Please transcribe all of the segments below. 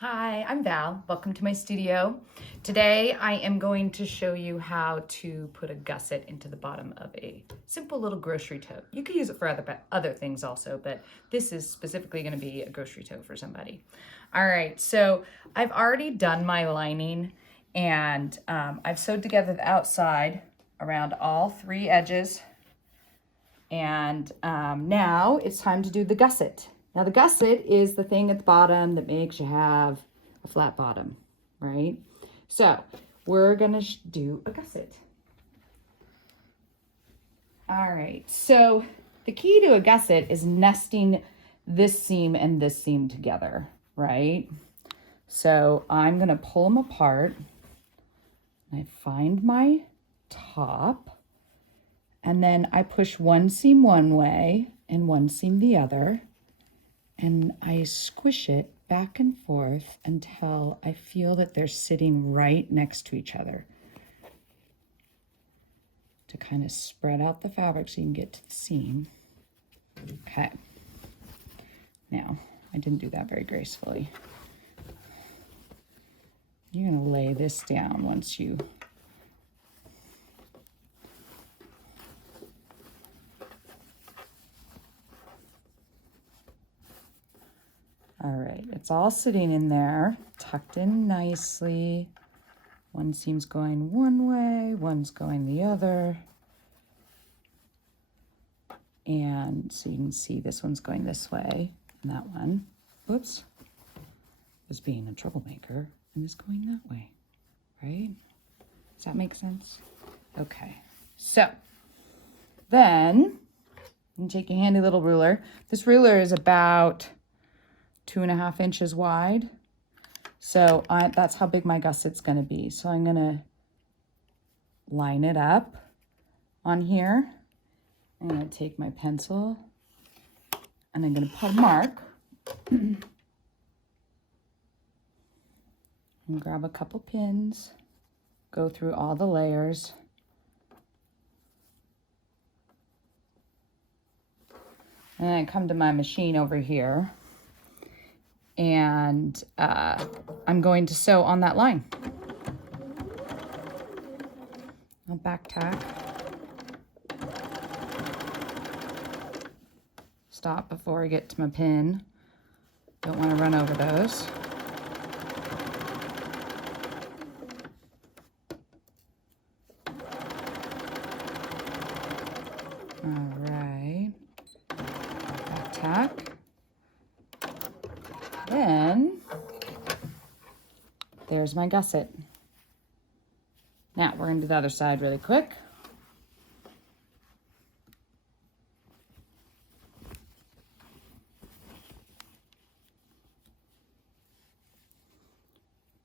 Hi, I'm Val. Welcome to my studio. Today I am going to show you how to put a gusset into the bottom of a simple little grocery tote. You could use it for other things also, but this is specifically going to be a grocery tote for somebody. All right, so I've already done my lining and I've sewed together the outside around all three edges. And now it's time to do the gusset. Now the gusset is the thing at the bottom that makes you have a flat bottom, right? So we're gonna do a gusset. All right, so the key to a gusset is nesting this seam and this seam together, right? So I'm gonna pull them apart. I find my top, and then I push one seam one way and one seam the other, and I squish it back and forth until I feel that they're sitting right next to each other to kind of spread out the fabric so you can get to the seam. Okay. Now, I didn't do that very gracefully. You're gonna lay this down once you all right, it's all sitting in there, tucked in nicely. One seam's going one way, one's going the other. And so you can see this one's going this way, and that one, whoops, is being a troublemaker and is going that way, right? Does that make sense? Okay, so then you take a handy little ruler. This ruler is about 2.5 inches wide. So that's how big my gusset's gonna be. So I'm gonna line it up on here. I'm gonna take my pencil and I'm gonna put a mark and grab a couple pins, go through all the layers. And then I come to my machine over here and I'm going to sew on that line. I'll back tack. Stop before I get to my pin. Don't want to run over those. All right. Back tack. Then there's my gusset. Now we're going to do the other side really quick.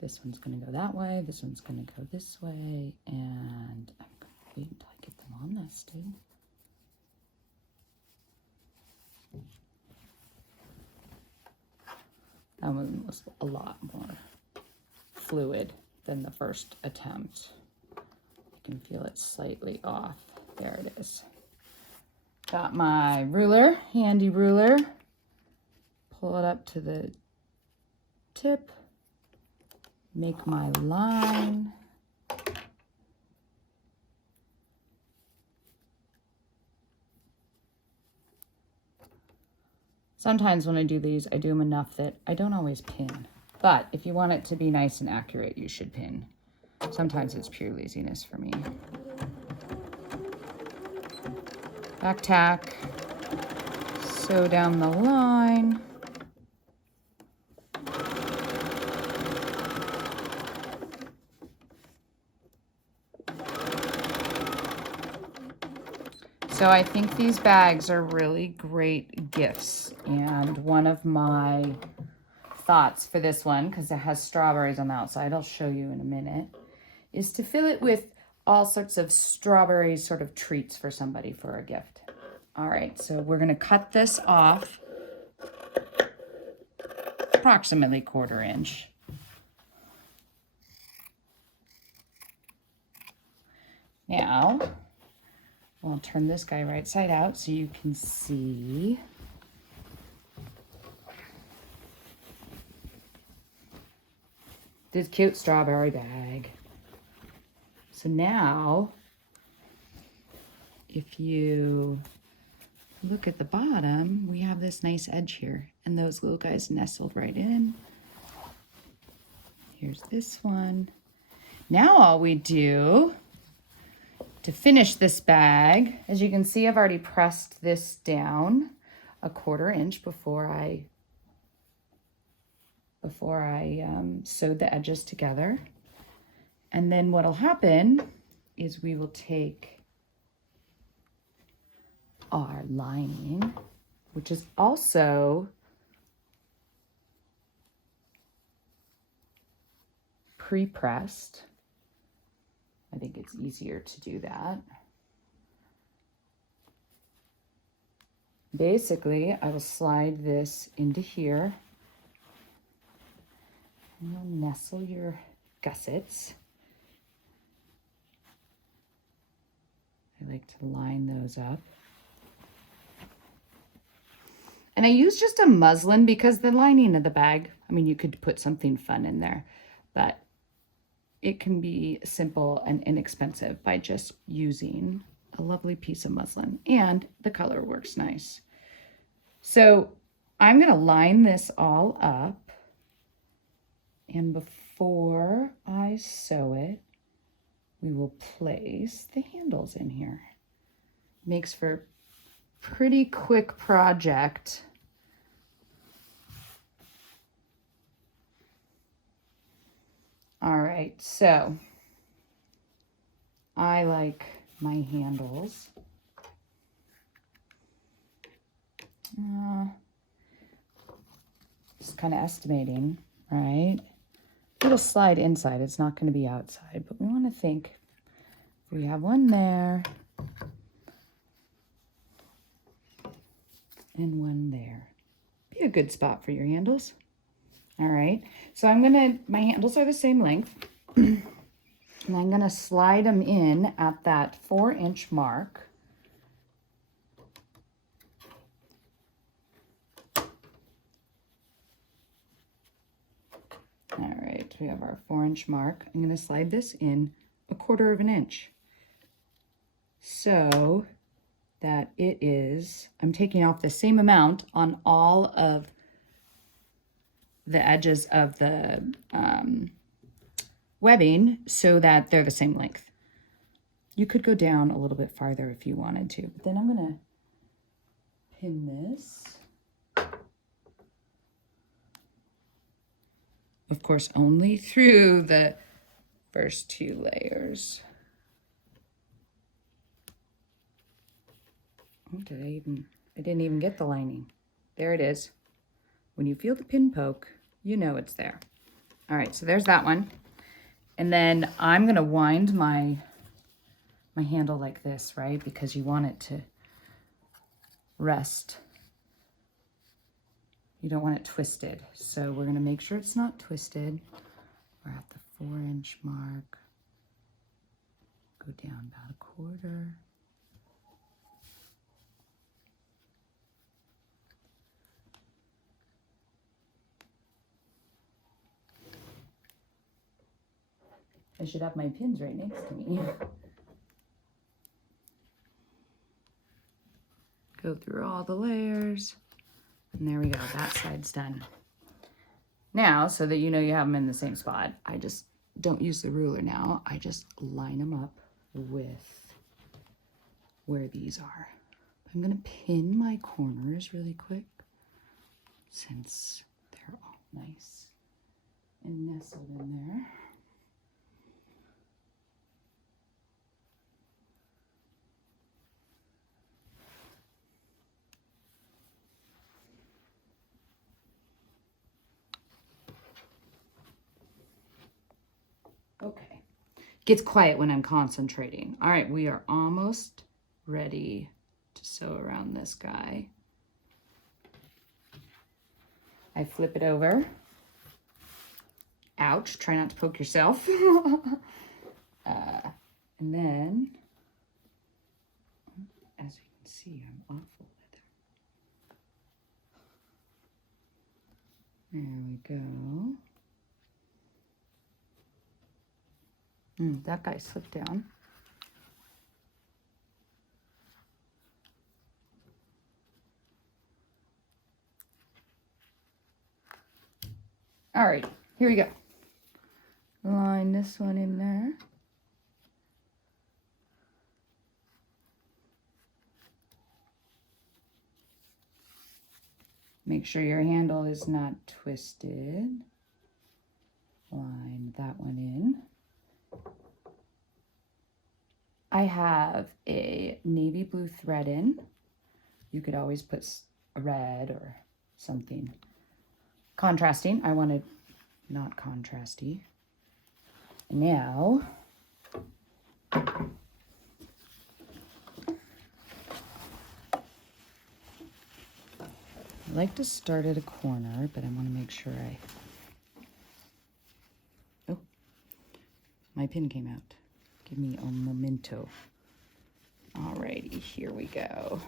This one's going to go that way, this one's going to go this way, and I'm going to wait until I get them all nested. That one was a lot more fluid than the first attempt. You can feel it slightly off. There it is. Got my ruler, handy ruler. Pull it up to the tip. Make my line. Sometimes when I do these, I do them enough that I don't always pin. But if you want it to be nice and accurate, you should pin. Sometimes it's pure laziness for me. Back tack. Sew down the line. So I think these bags are really great gifts. And one of my thoughts for this one, because it has strawberries on the outside, I'll show you in a minute, is to fill it with all sorts of strawberry sort of treats for somebody for a gift. All right, so we're gonna cut this off approximately 1/4 inch. Now, I'll turn this guy right side out so you can see. this cute strawberry bag. So now, if you look at the bottom, we have this nice edge here, and those little guys nestled right in. Here's this one. Now all we do to finish this bag, as you can see, I've already pressed this down a 1/4 inch before I sewed the edges together. And then what'll happen is we will take our lining, which is also pre-pressed. I think it's easier to do that. Basically, I will slide this into here. And you'll nestle your gussets. I like to line those up. And I use just a muslin because the lining of the bag, I mean, you could put something fun in there, but it can be simple and inexpensive by just using a lovely piece of muslin, and the color works nice. So I'm gonna line this all up, and before I sew it, we will place the handles in here. Makes for a pretty quick project. All right, so I like my handles. Just kind of estimating, right? It'll slide inside, it's not going to be outside, but we want to think if we have one there and one there. Be a good spot for your handles. All right, so my handles are the same length, and I'm gonna slide them in at that 4-inch mark. All right, we have our 4-inch mark. I'm gonna slide this in a 1/4 of an inch so that it is, I'm taking off the same amount on all of the edges of the webbing so that they're the same length. You could go down a little bit farther if you wanted to, but then I'm gonna pin this. Of course, only through the first 2 layers. Oh, I didn't even get the lining. There it is. When you feel the pin poke, you know it's there. All right, so there's that one. And then I'm gonna wind my handle like this, right? Because you want it to rest. You don't want it twisted. So we're gonna make sure it's not twisted. We're at the 4-inch mark. Go down about a 1/4. I should have my pins right next to me. Go through all the layers. And there we go, that side's done. Now, so that you know you have them in the same spot, I just don't use the ruler now. I just line them up with where these are. I'm gonna pin my corners really quick since they're all nice and nestled in there. Okay, gets quiet when I'm concentrating. All right, we are almost ready to sew around this guy. I flip it over. Ouch, try not to poke yourself. And then, as you can see, I'm awful with it. There we go. That guy slipped down. All right, here we go. Line this one in there. Make sure your handle is not twisted. Line that one in. I have a navy blue thread in. You could always put a red or something contrasting. I wanted not contrasty. Now, I like to start at a corner, but I want to make sure oh, my pin came out. Give me a memento. Alrighty, here we go.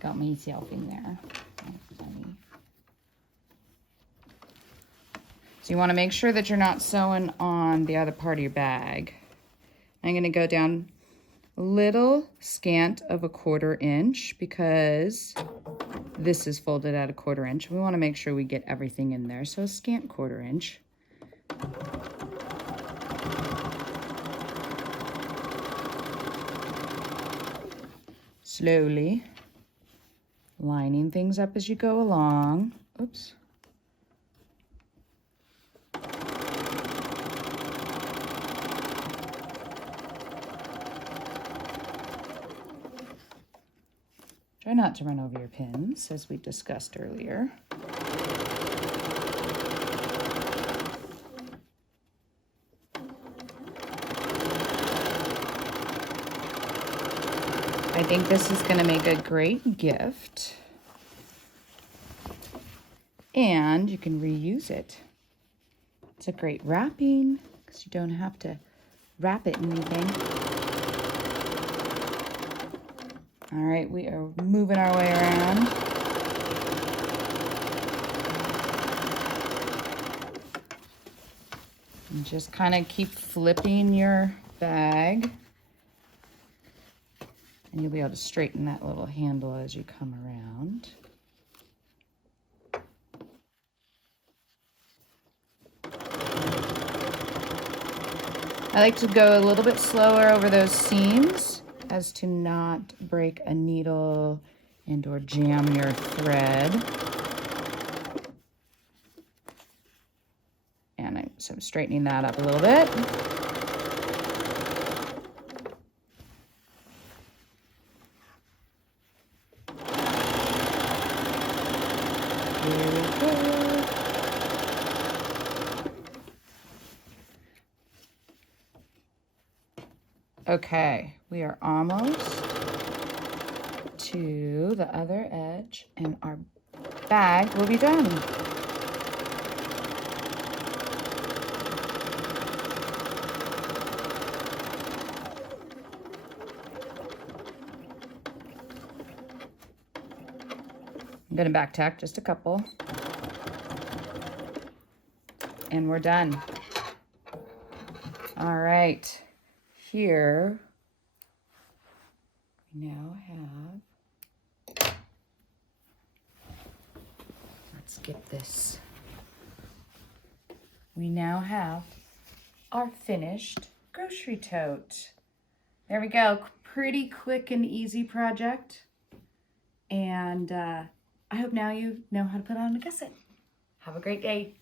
Got myself in there. Oh, funny. So you want to make sure that you're not sewing on the other part of your bag. I'm going to go down a little scant of a 1/4 inch because this is folded at a 1/4 inch. We want to make sure we get everything in there. So a scant 1/4 inch. Slowly lining things up as you go along. Oops. Try not to run over your pins, as we discussed earlier. I think this is going to make a great gift. And you can reuse it. It's a great wrapping because you don't have to wrap it in anything. All right, we are moving our way around. And just kind of keep flipping your bag. And you'll be able to straighten that little handle as you come around. I like to go a little bit slower over those seams as to not break a needle and or jam your thread. And so I'm straightening that up a little bit. Here we go. Okay, we are almost to the other edge and our bag will be done. I'm going to back tack just a couple. And we're done. All right. Here we now have, let's get this. We now have our finished grocery tote. There we go. Pretty quick and easy project. And I hope now you know how to put on a gusset. Have a great day.